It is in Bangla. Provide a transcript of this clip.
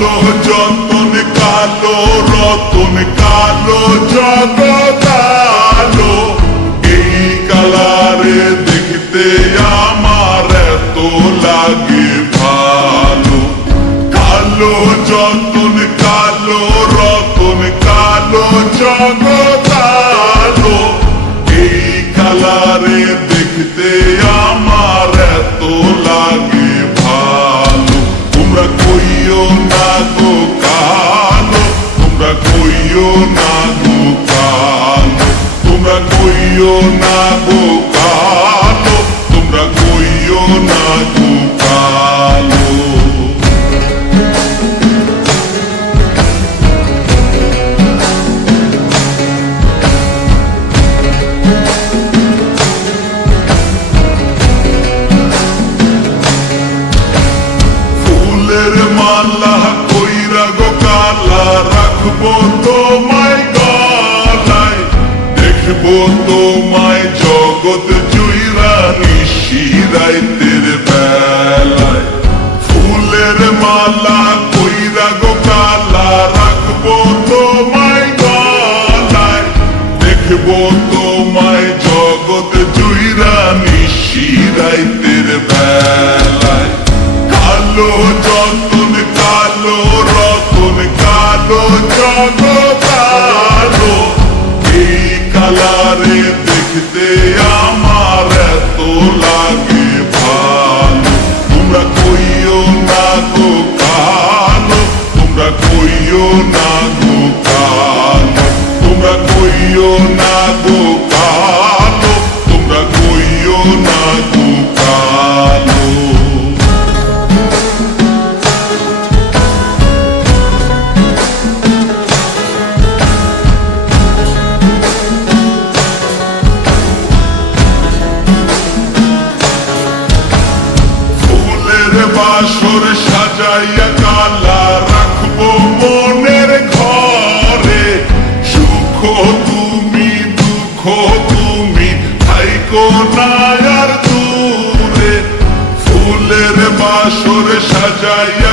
কালো যতন কালো রতন কালো জগৎ আলো, এই কালারে দেখতে আমার এত লাগে ভালো। কালো যতন কালো রতন কালো জগৎ আলো, এই কালারে দেখতে আমার এত লাগে ভালো। তোমরা কইও না গো কালো, তোমরা কইও না গো কালো, তোমরা কইও না গো কালো, তোমরা কইও না গো কালো। ফুলের মালা কইরা গো কালা রাখবো তোমায় গলায়, দেখবো তোমায় জগৎ জুইরা নিশি রাইতের বেলায়। ফুলের মালা কইরা গো কালা রাখবো তোমায় গলায়, দেখবো তোমায় জগৎ জুইরা নিশি রাইতের বেলায়। কালো যতন কালো রতন কালো জগৎ আলো, এই কালারে দেখতে আমার এত লাগে ভালো। তোমরা কইও না গো কালো, তোমরা কইও না গো কালো, তোমরা কইও না গো কালো, তোমরা কইও না গো কালো। বাসর সাজাইয়া কালা রাখবো মনের ঘরে, সুখ তুমি দুঃখ তুমি থাইকো না আর দূরে। ফুলের বাসর সাজাইয়া